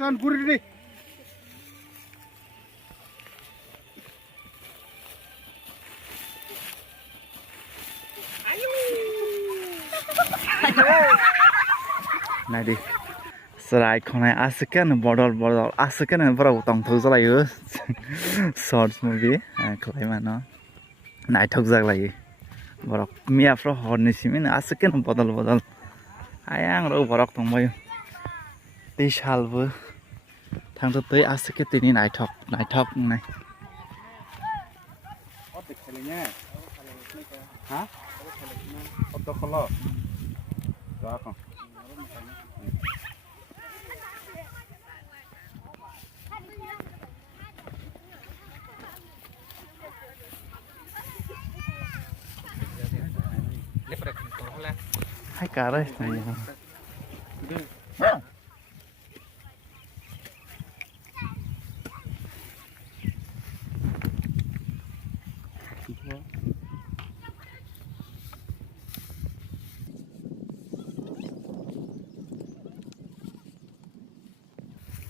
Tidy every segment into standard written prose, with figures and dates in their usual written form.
action, guri deh. Này đi, serai khonai askean bodol askean berapa utang thok jala yo short movie khlai mano nai thok jak lai borok mia fro horni simin askean bodol ayang ro borok tongbai tei salbo thang to tei aske tini nai thok nai otte khelinya ha otto kholo ra khon hai cá đây này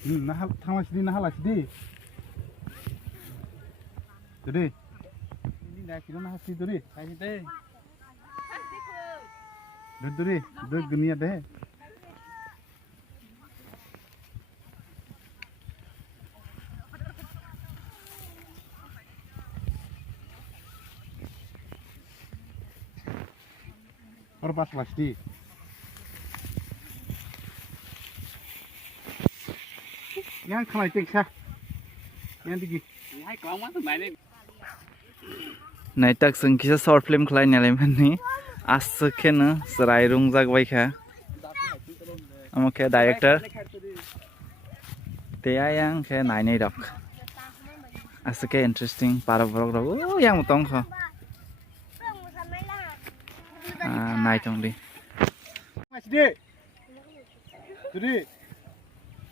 nah thang sini nah lah sini jadi ini dah kira nah sini tadi hai deh Duduk gini ada. Orang pas pasti. Yang kalau itu sah, yang tinggi. Hai kau mana tu main? Naik tak sengkisa short film kelai nyalai mana? Askean serai rungjak baikha amake director te ayang ke nainai rok aske interesting para borok rok yang tong kho nai tong di masdi jadi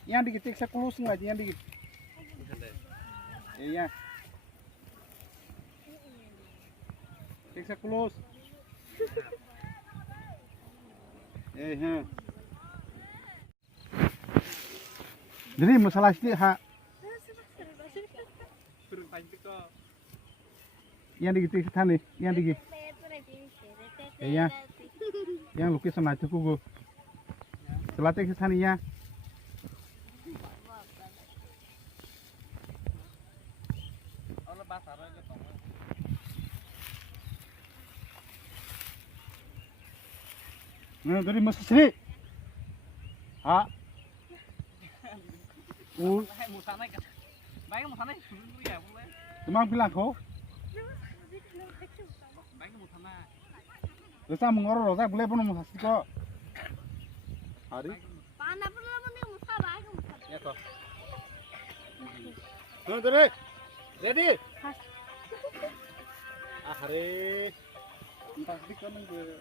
yang dikit saya close ngaji yang dikit iya saya close Jadi masalah sih ha. Yang di sana nih, yang di. Iya. Yang location aja kugu. Selate ke sana ya. Nah, dari masuk sini. Ha. Temang bilang kau. Rasa mengorok rasa boleh pun masuk kau. Hari. Mana pun lah ni musa baik musa. Ya kau. Tuh dari. Ready. Hari. Entah dikau nunggu.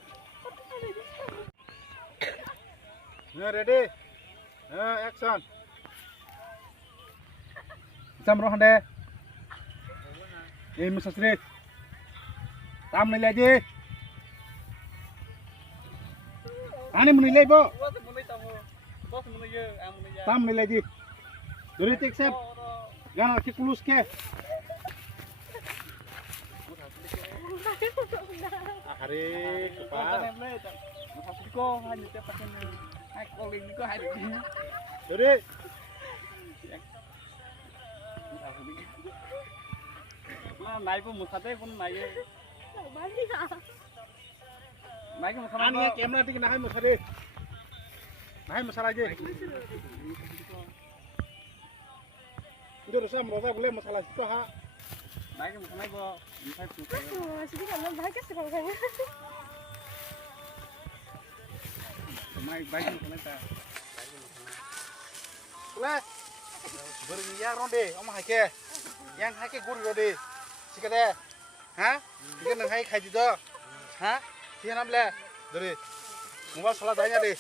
Nah, ready. Action. Samroh hande. Ini musa sini. Tam ni lagi. Ani muni lagi bo. Tam ni lagi. Dari tik sep. Jangan lagi kulus ke. Hari kepas. Ko hanya cepat ini. Hai calling ko hai. Jadi. Nah, naik pun musate pun naik. Naik musate. Ani kamera tik naik musate. Naik masalah aja. Itu rusam rosa boleh masalah itu ha. Naik musate bo. Sini kan bagus sekali. Baik mana ta? Boleh. Berniat ronde, om hake. Yang hake guru ronde. Sikade. Ha? Dia nang hai khai dido. Ha? Dia namle. Dari. Mobile salah tanya deh.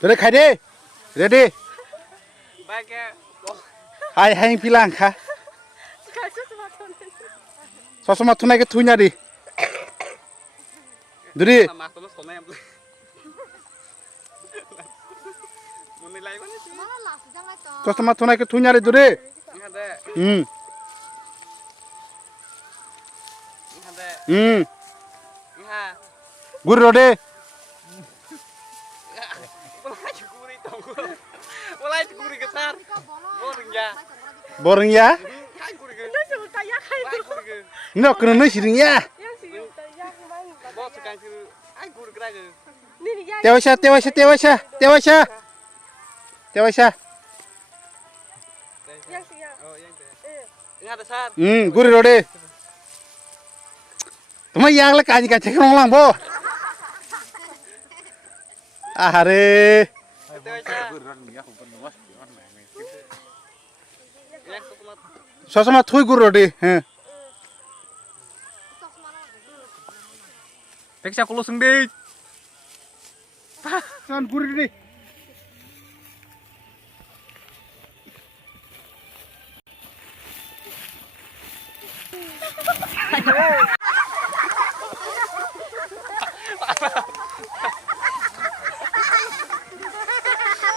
Dari khai deh. Ready? Baik ya. Hai pilang kah? Sosok tunai ke tunya di. Duri. Sama aku tuh soalnya mau nilai mana sih? Mana lah, jangan itu. Kau sama tunai ke tunyari duri. Ini ada, Hmm. ini ada, Hmm. ini ha. Guru rode. Mulai cukuri tau. Mulai cukuri getar. Boring ya. Boring ya? Hai cukuri ge. Nasi udah ya kayak Hai cukuri ge. Nggak kena nasi ring ya. yang sih udah ya kemarin. Bos sekarang tu, hai cukuri ge. Nih ya. Tewasya, tewasya, tewasya, tewasya. Tewasya. Yang sih ya. Oh, yang tu. Ini ada sar. Guru rode. Tuma yang lah kaji kaji kerong lang bo. Ahare. Itu aja. Yang sekolah. Sosama thui guru rode. Peksa kulo sendiri. San guru rode.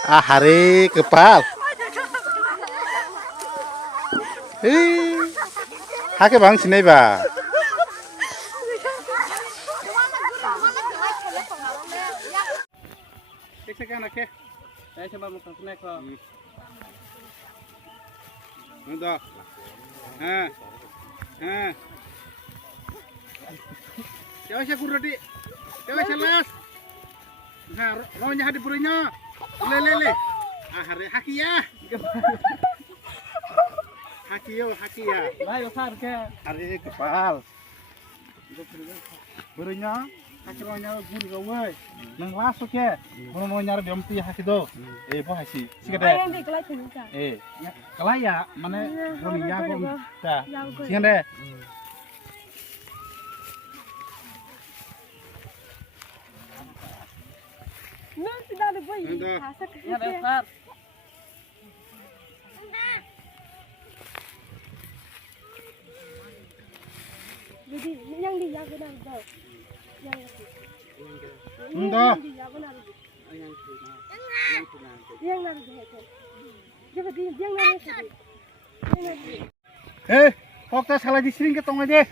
Ahare kepal. Hake bang sinai ba. Sekarang ke. Saya coba mau snack kok. Untuk. Tewasya guru rode. Tewasya las. Nah, rohnya hadi burinya. Le. Ahare haki ya. Haki ya. Bayo sar ke. Hari kepal. Burinya haki rohnya guru gawe. Nang lasu ke. Mau nyari diomti haki do. Bo haki. Sikade. Yang di kelas juga. Kalaya mana rohnya ko ta. Sikade. Nah, sudah ada boy. Ada. Kasak Ini ada sar. Jadi yang di yang benar tuh. Yang Enggak. di yang benar. Yang Yang nari itu. Jadi yang nari tadi. Kok tas salah di sini ketong aja.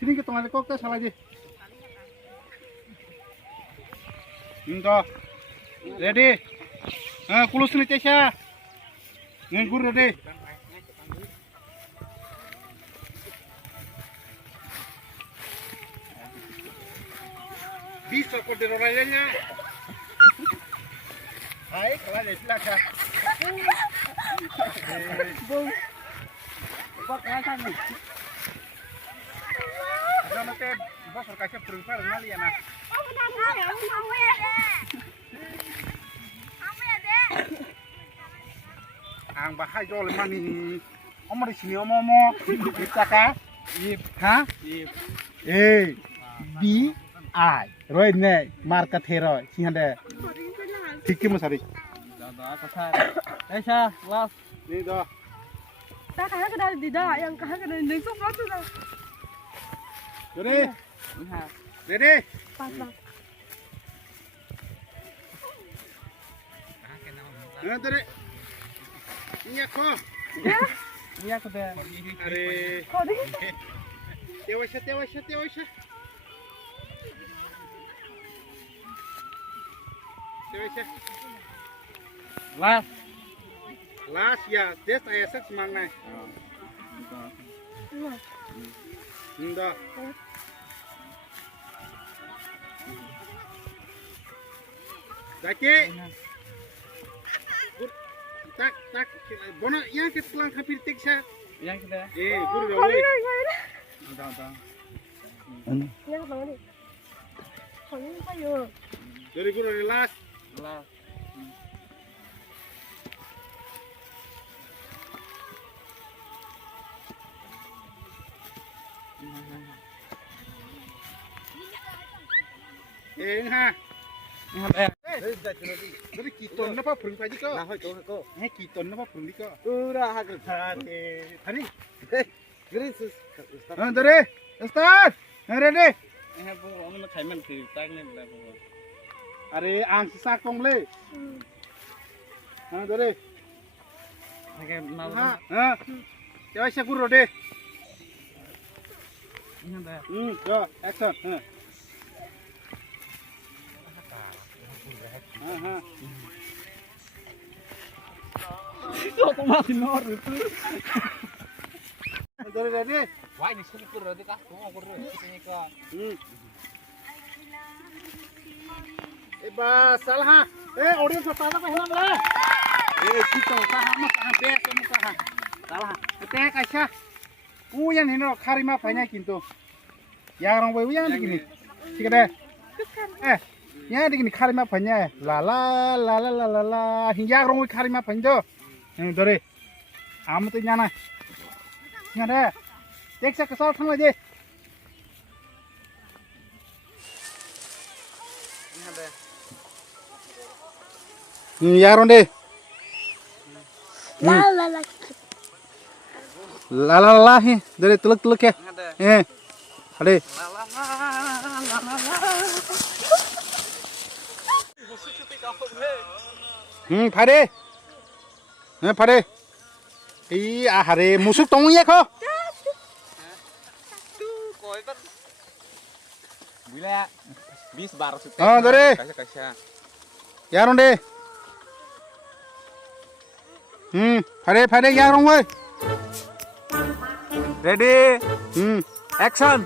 Sini ketong aja kok tas salah aja. Enggak. Ready? Kulus ni Tesha. Ngur ready. Bisa kau deroranya. Hai, kalau ada silakan. Bos ngasan nih. Jangan nanti bos kasih perintah ngali ya nak. Oh, benar ya. Ang bahay jol mani. Omar di sini omo. Bisa kah? Ip, ha? Ip. B I. Roy ne market hero. Sihande. Tikki masari. Dah aku sar. Peksa las. Ni do. Tak kaya kena di dah, yang kaya kena di nengsu pelaku dah. Ready? Ini ha. Ready? Pas lah. Ready? Ini aku. Ini aku deh. Are. Kau di. Tewasya. Las. Last ya, des ayah set semangat. Enggak. Daki. Tak. Bona yang kita lang kapir teksa. Yang kita. Guru Kau di. gawe. Entah. Yang mana ni? Kau ni apa yo? Dari guru last. Las. Ha. Ini Dari kiton apa perung tadi kok? Nah, kau. Kiton apa perung di kok? Udah aku. Hari. Gerisus. Dari. Start. Ready? Ini pun orang nak kaiman kiri tak ni boleh pun. Are ang sak tong le. Ha dore. Ini mau. Ha. Jawa syakur rode. Ini dah. Yo, action. Ha. Itu aku masih nor itu. Dore ready. Wah ini sulit rode kah? Kau aku rode ini kah? Ba salah. Audience apa apa hilang lah. Kita usaha mas hampir semua usaha. Salah. Ketek Aisyah. Uyan ini karima banyak gitu. Ya orang bayi uyan begini. Sih deh. Ya begini karima banyak. Lala lala lala lala. Hingga orang bayi karima banyak. Ini dore. Amu tuh nyana. Nyana. Cek cek kesal thang aja. Ini dah. Ya orang deh. La la la. La la la hi. Dore tuluk ya. Ini dah. Ade. Musuh cuti kau boleh. Phade. Phade. Iya hari musuh tong ya kok. Tu kau itu. Bila 20 12 Oh, dore. Kasih. Ya orang deh. Phade ya orang woi. Ready? Action.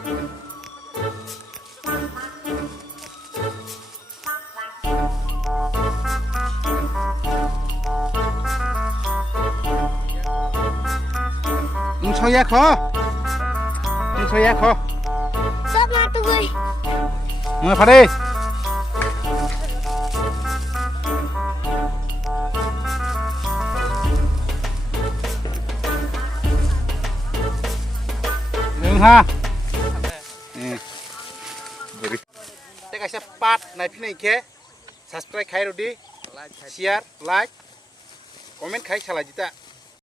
Soya kho. Soya kho. Sắp mà tôi. Phade. Ha. Cek Aisyah part naik naik ke. Subscribe khai rodi. Share, like, comment khai salah jita.